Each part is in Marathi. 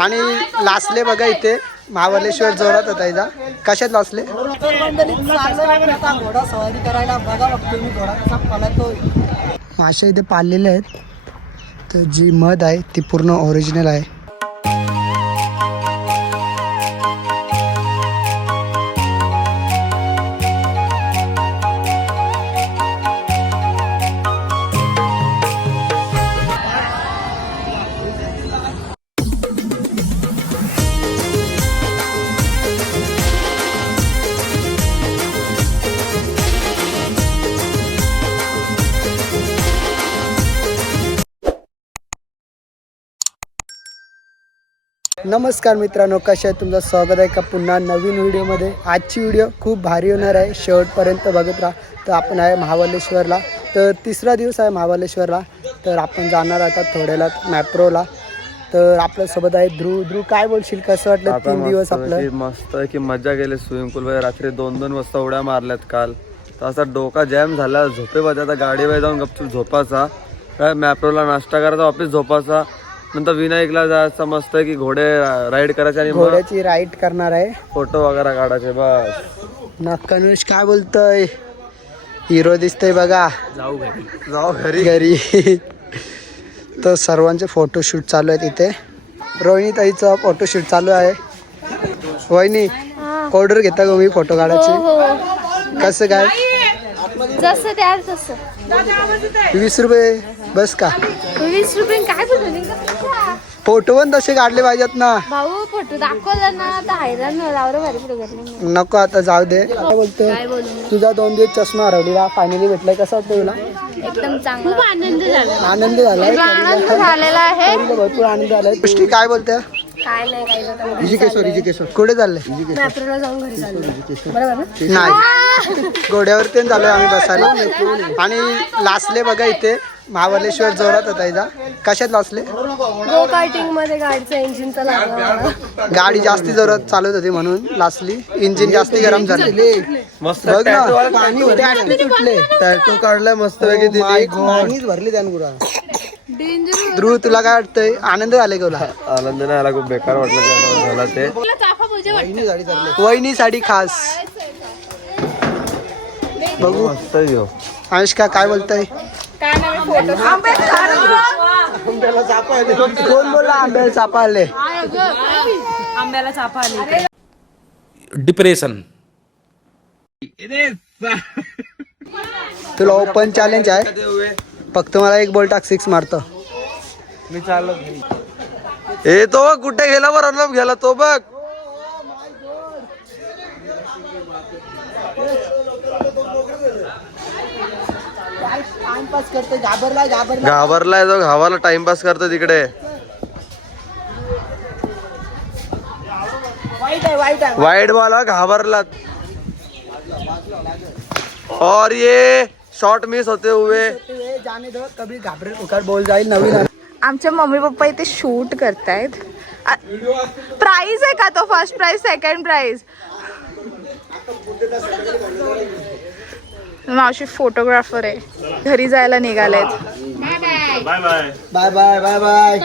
आणि लासले बघा इथे महाबलेश्वर जोरात होता इथं. कशात लासले? घोडा सवारी करायला बघा बघतो मी घोडा कसा पळतोय. मासे इथे पाळलेले आहेत. तर जी मध आहे ती पूर्ण ओरिजिनल आहे. नमस्कार मित्रांनो, कशा आहे? तुमचं स्वागत आहे का पुन्हा नवीन व्हिडिओमध्ये. आजची व्हिडिओ खूप भारी होणार आहे, शेवटपर्यंत बघत राहा. तर आपण आहे महाबलेश्वरला. तर तिसरा दिवस आहे महाबलेश्वरला. तर आपण जाणार आता थोड्याला मॅप्रोला. तर आपल्यासोबत आहे ध्रुव. काय बोलशील, कसं वाटलं 3 दिवस आपलं? मस्त आहे की मजा गेली. स्विमिंग पूलमध्ये रात्री 2-2 वाजता उड्या मारल्यात काल. तर असा डोका जॅम झाला, झोपेमध्ये. आता गाडीवर जाऊन गपचूप झोपायचा, काय मॅप्रोला नाश्ता करायचा, ऑफिस झोपायचा. नंतर विनायकला जायचं, मस्त आहे की घोडे राईड करायचे आणि घोड्याची राईड करणार आहे, फोटो वगैरे काढायचे. बस नक्कनुष काय बोलतोय? हिरो दिसतोय बघा. जाऊ घरी. तर सर्वांचे फोटोशूट चालू आहे तिथे. रोहिणी ताईचा फोटोशूट चालू आहे. वहिनी ऑर्डर घेता का मी फोटो काढायची? कसं काय? जसं द्याल तसं. 20 रुपये बस का? 20 रुपये काय बोलू? फोटो पण तसे काढले पाहिजेत ना भाऊ. फोटो दाखवला ना तर हैराण लावलं भारी फोटो काढले. नको आता जाऊ दे. काय बोलतोय? तुझा 2 दिवस चष्मा हरवलेला फायनली भेटलाय. कसं वाटतं तुला? एकदम चांगला, खूप आनंद झाला. आनंद झालाय, आनंद झालेला आहे, भरपूर आनंद झालाय. गोष्टी काय बोलते? काय नाही इजिकेश्वर कुठे चालले? मॅप्रोला जाऊन घरी चाललो. बरोबर ना? नाही, घोड्यावरती चालू आम्ही बसायला. आणि लासले बघा इथे महाबलेश्वर जोरात होता इथं. कशात लासले? गो कार्टिंग मध्ये गाडीचं इंजिनचा लागला. गाडी जास्ती जोरात चालत होती म्हणून लासली. इंजिन जास्ती गरम झाले. मस्त बघ ना, पाणी तुटले. टॅटू काढलाय मस्त पैकी दिली. पाणीच भरली त्यानं गुरा. ध्रुव तुला काय वाटतंय? आनंद झाले का? आनंद नाही आला, खूप बेकार वाटलं ते झाला ते. वहिनी साडी खास बघू. मस्त आहे ह्यो. अनुष्का काय बोलताय? कोण बोलला आंब्याला चापा आले? आंब्याला चापा आली. डिप्रेशन. तुला ओपन चॅलेंज आहे, फक्त मला 1 बॉल टाक, 6 मारतो मी. चाललो ए तो बघ कुठे गेला, बरं अर्णब गेला तो बघ. घाबरलाय तो, घावाला टाइमपास करतो तिकडे. वाईट बॉल घाबरला और ये शॉट मिस होते हुए. जाने दो, कभी घाबरेल उकार बोल जाईल. नवीन आमचे मम्मी पप्पा इथे शूट करतायत. प्राइज आहे का तो? First prize, second prize. मावशी फोटोग्राफर आहे, घरी जायला निघालेत. Bye bye bye bye bye bye.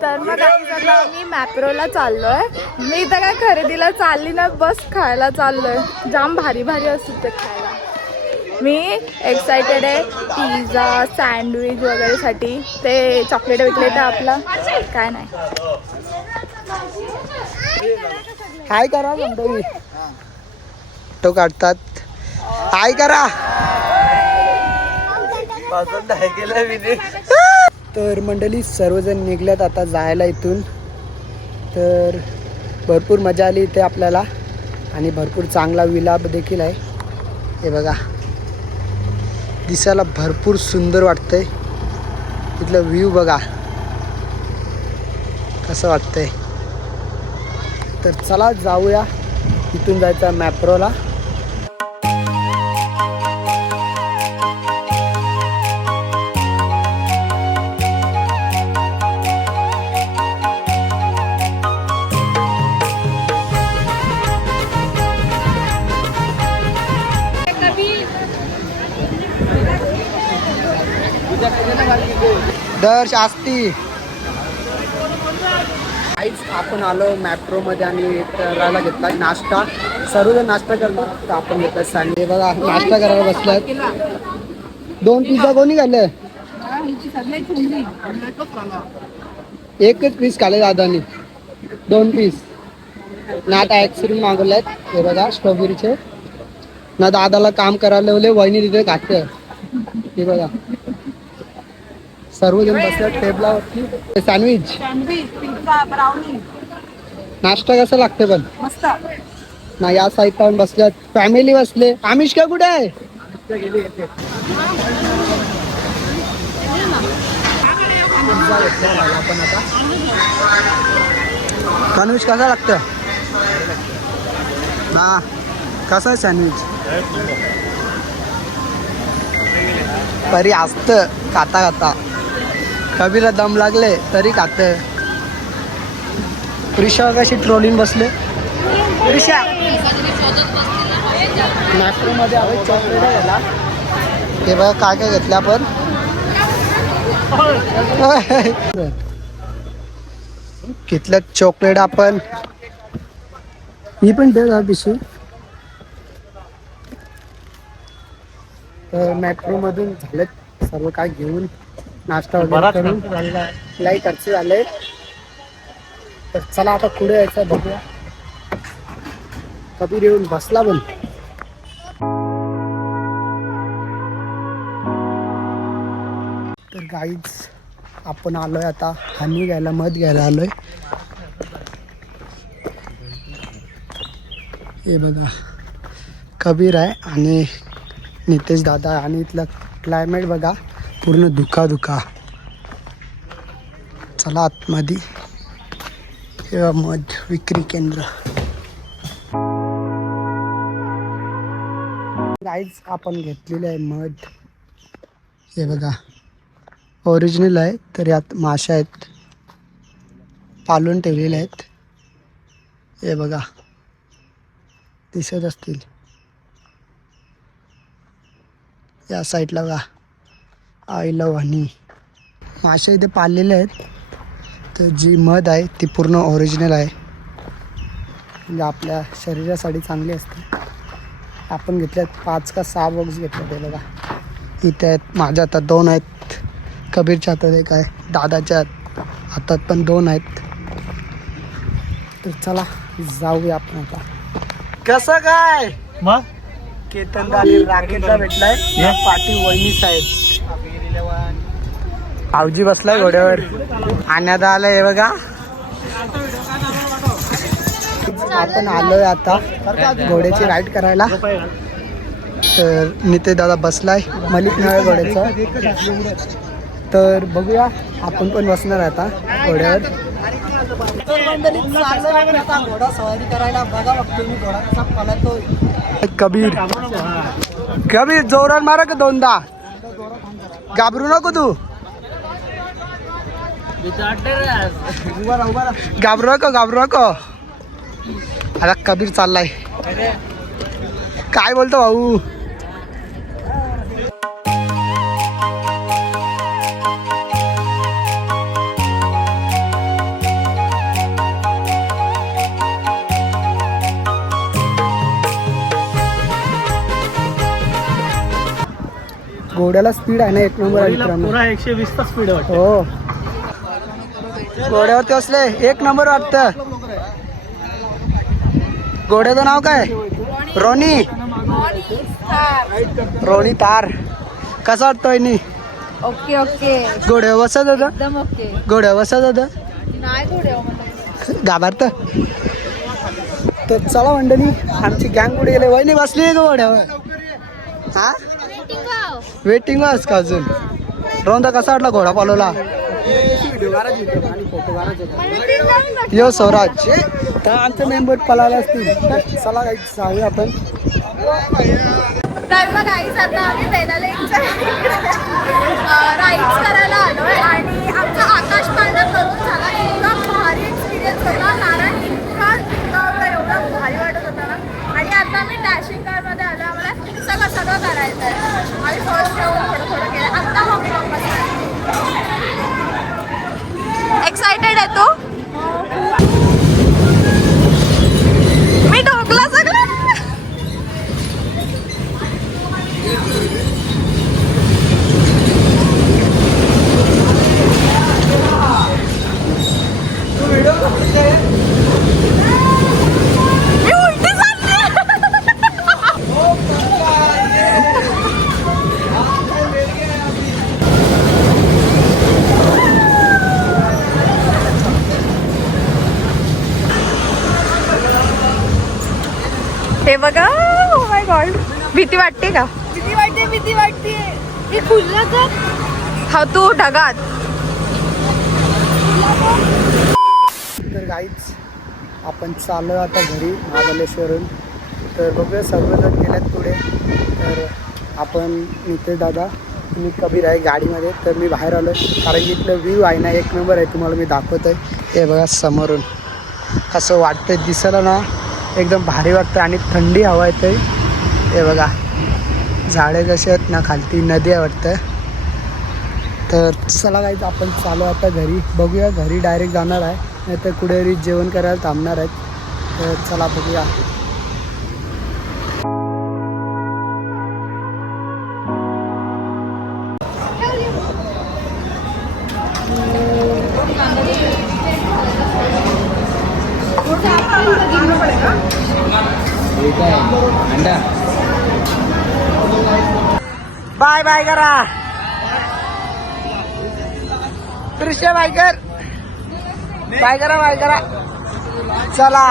तर मग मी मॅप्रोला चाललोय. मी तर काय खरेदीला चालली ना, बस खायला चाललोय. जाम भारी भारी असतं ते खायला. मी एक्सायटेड आहे पिझ्झा, सँडविच वगैरे साठी. ते चॉकलेट विकलेट आपला काय नाही. हाय करा म्हणतो तो काढतात. हाय करा. तर मंडळी सर्वजण निघल्यात आता जायला इथून. तर भरपूर मजा आली इथे आपल्याला आणि भरपूर चांगला विलाप देखील आहे. हे बघा, दिसायला भरपूर सुंदर वाटतंय. इथलं व्ह्यू बघा कसं वाटतंय. तर चला जाऊया, इथून जायचं मॅप्रोला. दर्श आस्ती काहीच आपण आलो मॅप्रो मध्ये आणि करायला घेतला नाश्ता. सर्वजण नाश्ता करतात तर आपण घेतला संडे बघा नाश्ता करायला बसलात. 2 पिझ्झा कोणी खाल्ले? एकच पीस खाल्ले दादानी 2 पीस ना. आता आईस्क्रीम मागवल्यात हे बघा स्ट्रॉबेरीचे ना. दादाला काम करायला लावले वहिनी तिथे खाते हे बघा. सर्वजण बसल्यात टेबलावरती. सँडविच नाश्ता कसा लागते पण मस्त. ना. या साईडला पण बसल्यात फॅमिली बसले. आमिष का कुठे आहे? आपण आता सँडविच कसा लागतं हा कसा आहे सँडविच? तरी असतं खाता खाता कबीला दम लागले तरी खात. रिक्षा कशी ट्रोलिंग बसले. रिक्षा नागपूरमध्ये आम्ही चॉकलेट घ्यायला. हे बघा काय काय घेतलं आपण. घेतलं चॉकलेट आपण. ही पण दे पिशवी. तर मेट्रो मधून झालेत सर्व काय घेऊन नाश्ता वगैरे करून लई खर्च झाले. तर चला आता पुढे यायचं बघूया. कबीर येऊन बसला पण. तर गाईज आपण आलोय आता हनी घ्यायला मध घ्यायला आलोय. हे बघा कबीर आहे आणि नितेश दादा आहे. आणि इथलं क्लायमेट बघा पूर्ण धुका धुका. चला आतमध्ये. हे मध विक्री केंद्र. गाईज आपण घेतलेले आहे मध. हे बघा ओरिजिनल आहे. तर यात माशा आहेत पालून ठेवलेले आहेत. हे बघा दिसत असतील या साईडला बघा. आय लव्ह हनी माशा इथे पाळलेले आहेत. तर जी मध आहे ती पूर्ण ओरिजिनल आहे म्हणजे आपल्या शरीरासाठी चांगली असते. आपण घेतल्यात 5 का 6 बॉक्स घेतले ते बघा. इथे आहेत माझ्या हातात 2 आहेत. कबीरच्या हातात 1 आहे. दादाच्या हातात पण 2 आहेत. तर चला जाऊया आपण आता. कसं काय मग केतन आणि राकेशला भेटलाय. या पाटी वहिनी साहेब. आवजी बसलाय घोड्यावर. आणण्यात आलंय हे बघा. आपण आलोय आता घोड्याची राईड करायला. तर नितेश दादा बसलाय. मलिक नाव आहे घोड्याचा. तर बघूया आपण पण बसणार आहे आता घोड्यावर. घोडा सवारी करायला बघा बघतो मी घोडा कसा पळतोय. कबीर कबीर जोरात मारा का 2दा. घाबरू नको तू. घाबरू नको. आता कबीर चाललाय. काय बोलतो भाऊ. घोड्याला स्पीड आहे ना 1 नंबर आहे मित्रांनो. 120 चा स्पीड आहे. हो घोड्यावरती असले 1 नंबर वाटतं. घोड्याचं नाव काय? रोनी तार. कसा वाटतोय नी? ओके ओके घोड्या बसत होतं. एकदम ओके. घोड्या बसत होतं. नाही थोडे घाबरत. तर चला मंडळी आमची गँग कुठे गेले. वहिनी बसली आहे घोड्यावर. हा वेटिंग वास का अजून. रोंदा कसा वाटला घोडा पालवला. यो स्वराज तर आमचे मेंबर पळाला असतील. चला काही जाऊया आपण. तर मग आईच आता आम्ही बेलालेकच्या राईड्स करायला आलोय आणि आमचा आकाश पाळणा करून झाला. इतका भारी एक्सपिरियन्स होता कारण इतका एवढा भारी वाटत होता ना. आणि आता आम्ही डॅशिंग कारमध्ये आलो. आम्हाला सगळं करायचं आहे. आम्ही फर्स्ट थोडं केलं. आत्ता मग हे बघा, ओ माय गॉड, भीती वाटते का? भीती वाटते. हे खुललं का? हा तू ढगात. तर गाईच आपण चाललो आता घरी महाबलेश्वरून. तर बघूया सर्वजण गेल्यात पुढे. तर आपण नितेश दादा मी कबीर आहे गाडीमध्ये. तर मी बाहेर आलो कारण की इथलं व्ह्यू आहे ना एक नंबर आहे. तुम्हाला मी दाखवतो आहे. हे बघा समोरून कसं वाटतं, दिसायला ना एकदम भारी वाटतं आणि थंडी हवा येते. हे बघा झाडे कसे आहेत ना, खालती नदी आहे वाटतं. तर चला गाईज आपण चालू आता घरी. बघूया घरी डायरेक्ट जाणार आहे नाही तर कुठेतरी जेवण करायला थांबणार आहेत. तर चला बघूया. बाय बाय करा दृश्य बाय कर, बाय करा चला.